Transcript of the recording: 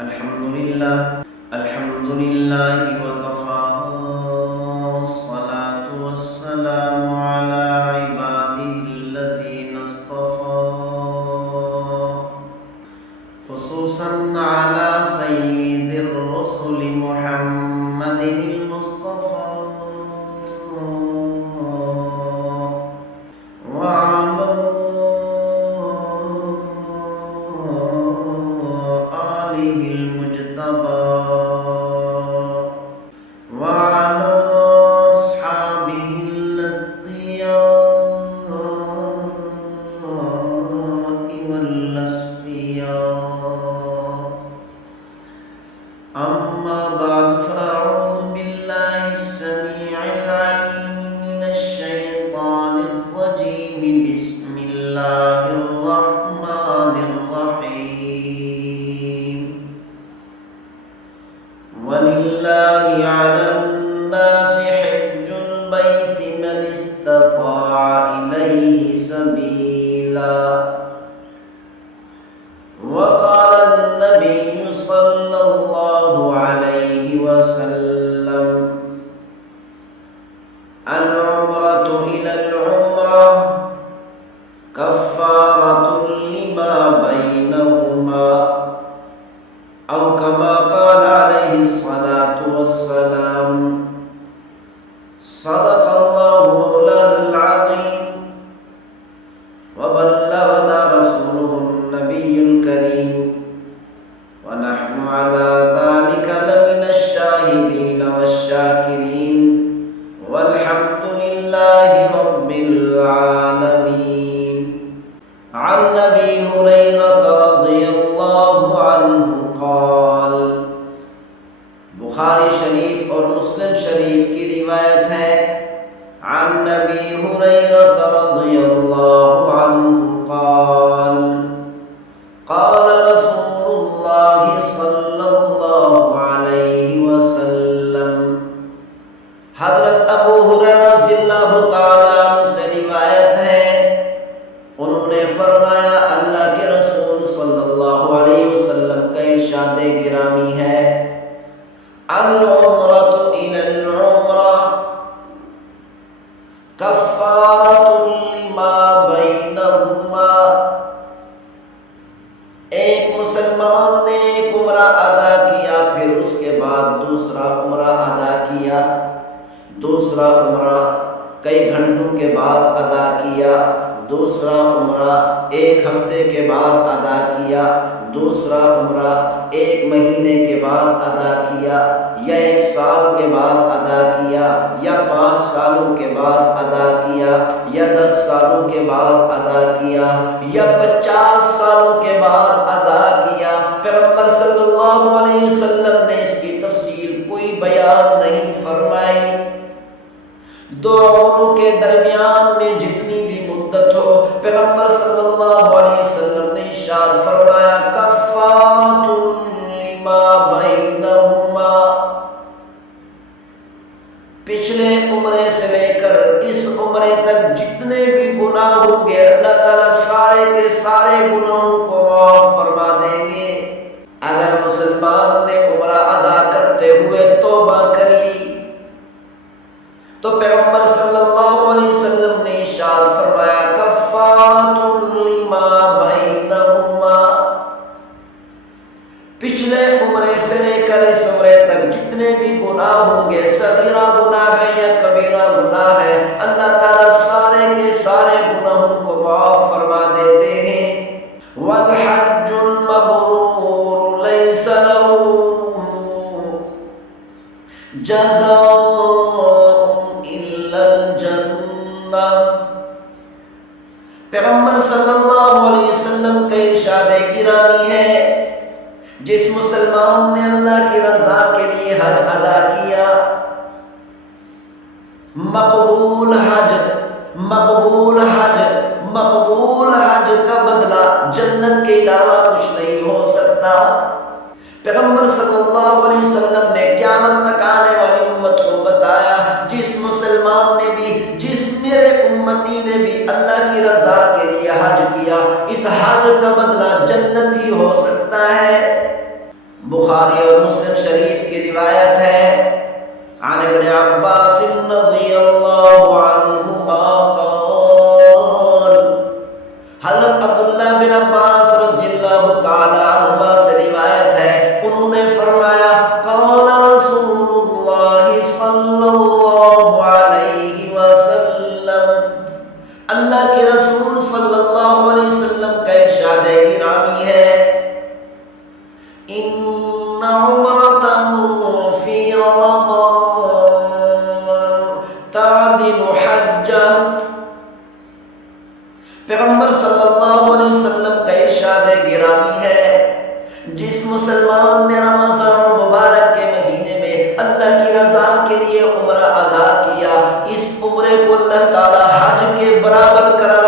الحمد لله وكفى الصلاة والسلام على عباده الذين اصطفى خصوصا على سيد الرسل محمد المصطفى وعلى آله المجتبى وعلى أصحابه الأتقياء والأصفياء. أما بعد فأعوذ بالله السميع العليم من الشيطان الرجيم. بسم الله الرحمن الرحيم. ولله على الناس حج البيت من استطاع إليه سبيلا. وقال النبي صلى الله عليه وسلم: العمرة إلى العمرة كفارة لما بينهما، أو كما قال عليه الصلاة والسلام. صدق الله مولانا العظيم وبلغنا رسوله النبي الكريم، ونحن على ذلك لمن الشاهدين والشاكرين، والحمد لله رب العالمين. عن أبي هريرة رضي الله عنه قال، بخاری شریف اور مسلم شریف کی روایت ہے، عن ابی ہریرہ رضی اللہ عنہ قال، قال رسول اللہ صلی اللہ علیہ وسلم. حضرت ابو ہریرہ رضی اللہ تعالیٰ عنہ سے روایت ہے، انہوں نے فرمایا اللہ کے رسول صلی اللہ علیہ وسلم کا ارشاد گرامی ہے، العمرۃ الی العمرہ کفارۃ لما بینہما. ایک مسلمان نے ایک عمرہ ادا کیا، پھر اس کے بعد دوسرا عمرہ ادا کیا، دوسرا عمرہ کئی گھنٹوں کے بعد ادا کیا، دوسرا عمرہ ایک ہفتے کے بعد ادا کیا، دوسرا عمرہ ایک مہینے کے بعد ادا کیا، یا ایک سال کے بعد ادا کیا، یا 5 سالوں کے بعد ادا کیا، یا 10 سالوں کے بعد ادا کیا، یا 50 سالوں کے بعد ادا کیا. پیغمبر صلی اللہ علیہ وسلم نے اس کی تفصیل کوئی بیان نہیں فرمائی. دو عمروں کے درمیان میں جتنی بھی مدت ہو، پیغمبر صلی اللہ علیہ وسلم نے ارشاد فرمایا کفارۃ لما بینہما. پچھلے عمرے سے لے کر اس عمرے تک جتنے بھی گناہ ہوں گے، اللہ تعالیٰ سارے کے سارے گناہوں کو معاف فرما دیں گے. اگر مسلمان نے عمرہ ادا کرتے ہوئے توبہ کر لی تو پیغمبر صلی اللہ علیہ وسلم نے ارشاد فرمایا کفارۃ لما بینہما. پچھلے عمرے سے لے کر اس عمرے تک جتنے بھی گناہ ہوں گے، صغیرہ گناہ ہے یا کبیرہ گناہ ہے، اللہ تعالیٰ سارے کے سارے گناہوں کو معاف فرما دیتے ہیں. والحج المبرور لیس له جزاء پیغمبر صلی اللہ علیہ وسلم کا ارشاد گرامی ہے، جس مسلمان نے اللہ کی رضا کے لیے حج ادا کیا، مقبول حج کا بدلہ جنت کے علاوہ کچھ نہیں ہو سکتا. پیغمبر صلی اللہ علیہ وسلم نے قیامت تک آنے والی امت کو بتایا، جس مسلمان نے بھی، جس میرے امتی نے بھی اللہ کی رضا کے لیے حج کیا، اس حج کا بدلہ جنت ہی ہو سکتا ہے. بخاری اور مسلم شریف کی روایت ہے عن ابن عباس رضی اللہ عنہما قال، حضرت عبداللہ بن عباس رضی اللہ تعالی عنہما سے روایت ہے، انہوں نے فرمایا قال رسول اللہ صلی اللہ علیہ وسلم، اللہ کے رسول صلی اللہ علیہ وسلم کا ارشاد گرامی ہے، ان عمرة فی رمضان تعدل حجہ، پیغمبر صلی اللہ علیہ وسلم کا ارشاد گرامی ہے، جس مسلمان نے رمضان مبارک کے مہینے میں اللہ کی رضا کے لیے عمرہ ادا کیا، اس عمرے کو اللہ تعالی حج کے برابر قرار